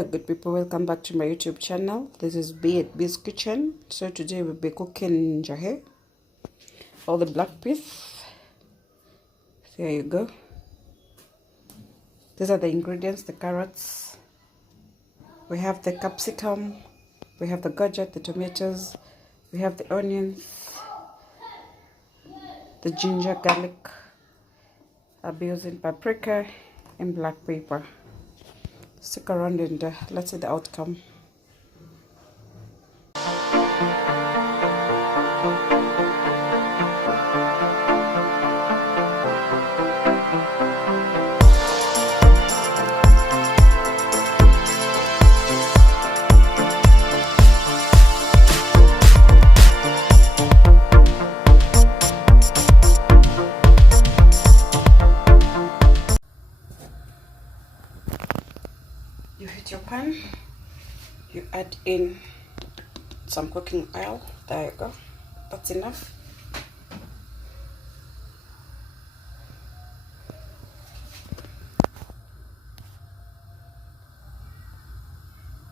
Hello good people, welcome back to my YouTube channel. This is B at B's Kitchen. So today we'll be cooking njahi, all the black beef. There you go. These are the ingredients: the carrots, we have the capsicum, we have the courgette, the tomatoes, we have the onions, the ginger, garlic. I'll be using paprika and black pepper. Stick around and let's see the outcome. You heat your pan, you add in some cooking oil. There you go, that's enough.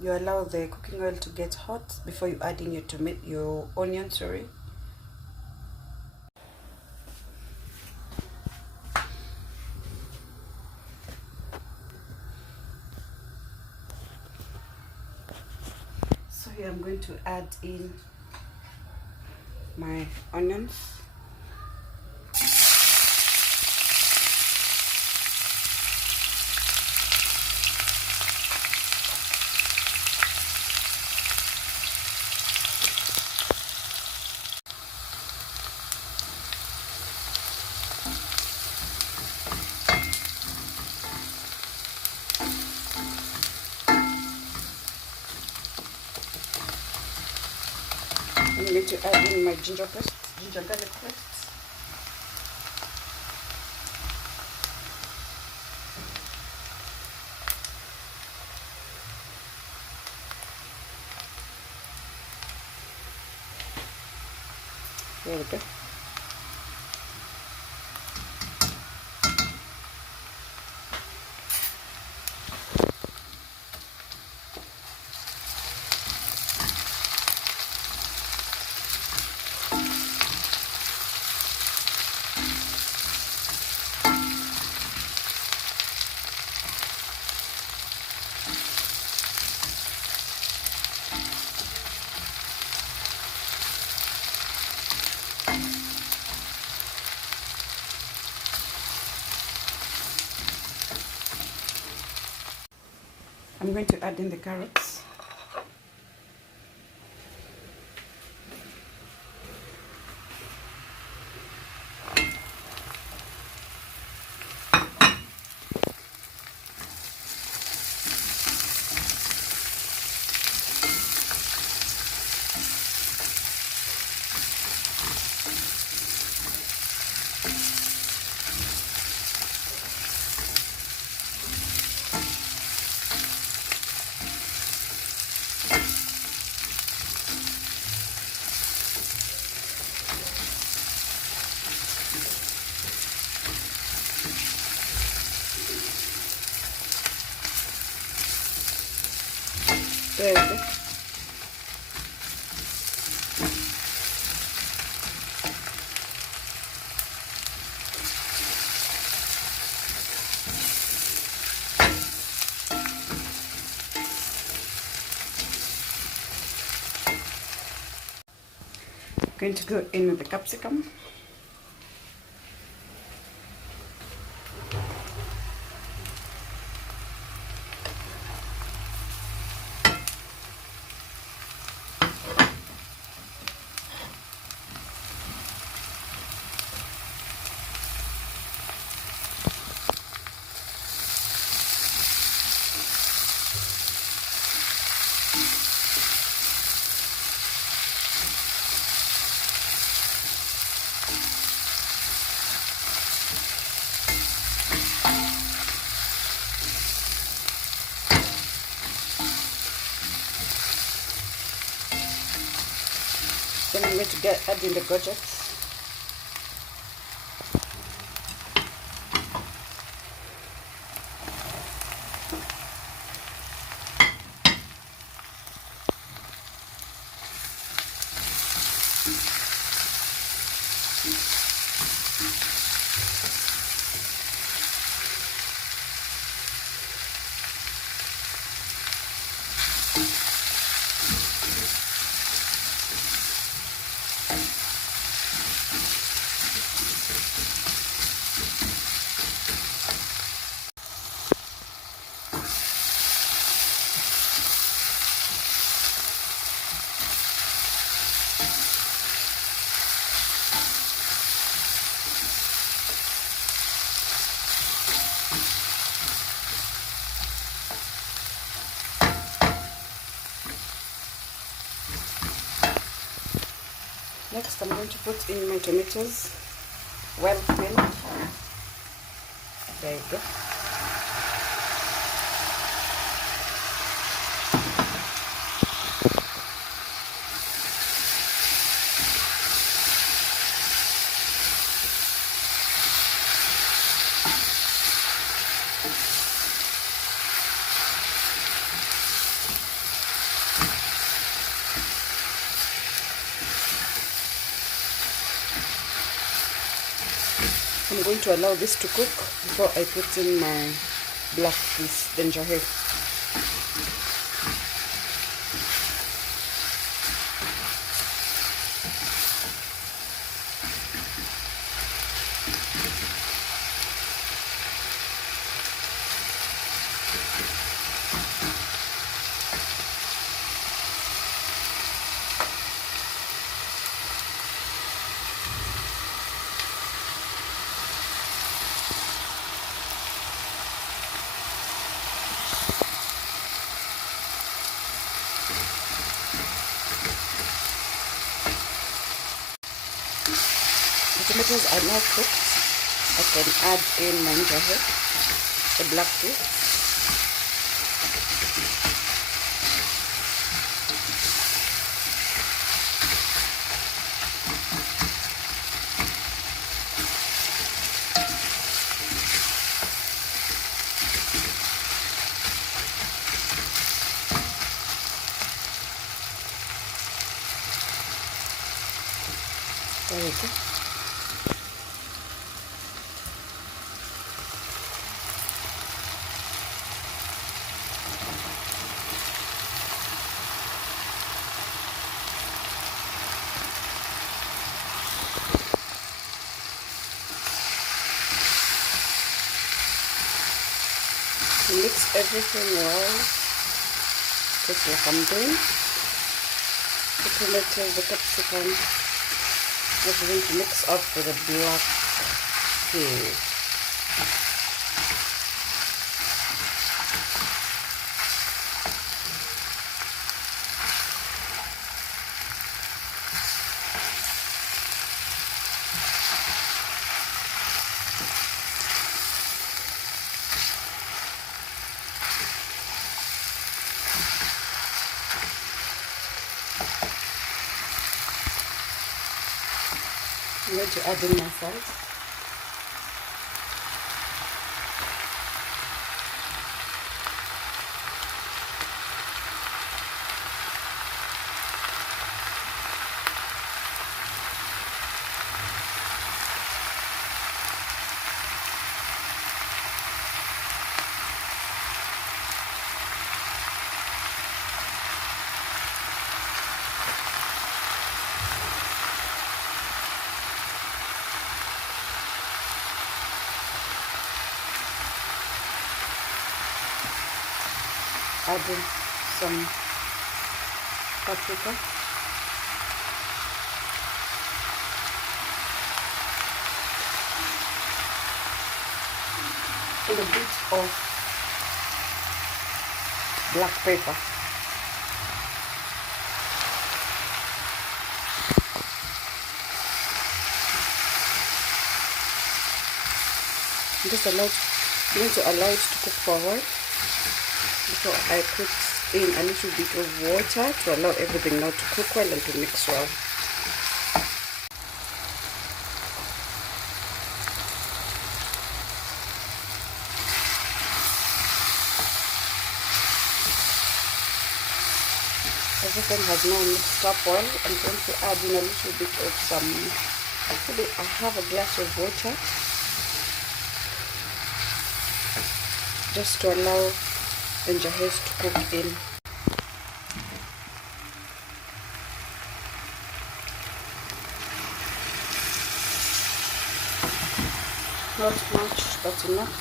You allow the cooking oil to get hot before you add in your onion, sorry. So here I'm going to add in my onions. I'm going to add in my ginger garlic paste. There we go. I'm going to add in the carrots. There we go. Going to go in with the capsicum. Then I'm going to add in the courgette. Next, I'm going to put in my tomatoes, well peeled. There you go. I'm going to allow this to cook before I put in my black peas, the njahi. The tomatoes are now cooked. I can add in my njahi, the black pea. There we go. Mix everything well, just like I'm doing. The tomatoes, the capsicum, everything to mix up with the black pea. I'm going to add in my salt. Add in some paprika. And a bit of black pepper. I'm going to allow it to cook for a while before I put in a little bit of water to allow everything now to cook well and to mix well. Everything has now mixed up well. I'm going to add in a little bit of some, actually I have a glass of water just to allow the njahi to cook in. Not much, but enough.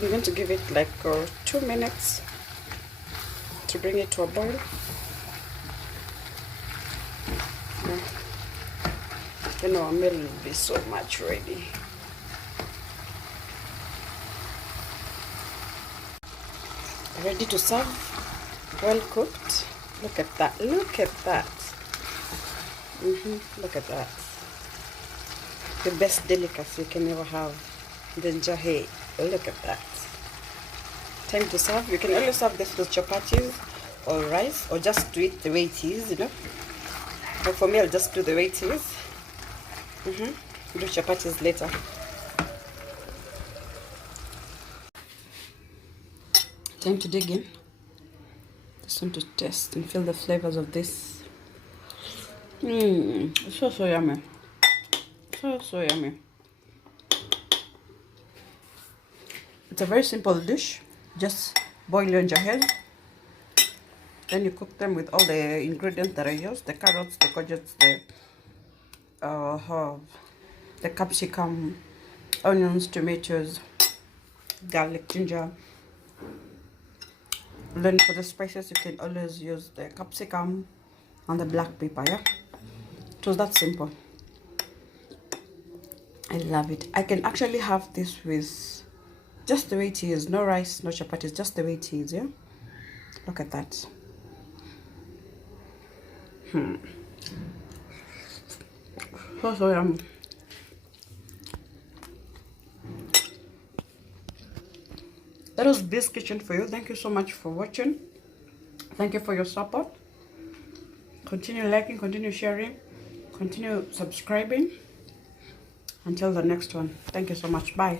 I'm going to give it like 2 minutes to bring it to a boil. You know, our meal will be so much ready. Ready to serve. well cooked. Look at that. Look at that. Look at that. The best delicacy you can ever have. The Njahi. Look at that. Time to serve. You can only serve this with chapatis or rice, or just do it the way it is, you know. But for me, I'll just do the way it is. Do chapatis later. Time to dig in. Just want to taste and feel the flavors of this. It's so yummy. So yummy. It's a very simple dish. Just boil your Njahi. Then you cook them with all the ingredients that I used: the carrots, the courgettes, the capsicum, onions, tomatoes, garlic, ginger. Then for the spices, you can always use the capsicum and the black pepper. Yeah, it was that simple. I love it. I can actually have this with just the way it is. No rice, no chapatis, just the way it is. Yeah, look at that. So yummy. That was Biz Kitchen for you. Thank you so much for watching. Thank you for your support. Continue liking, continue sharing, continue subscribing. Until the next one. Thank you so much. Bye.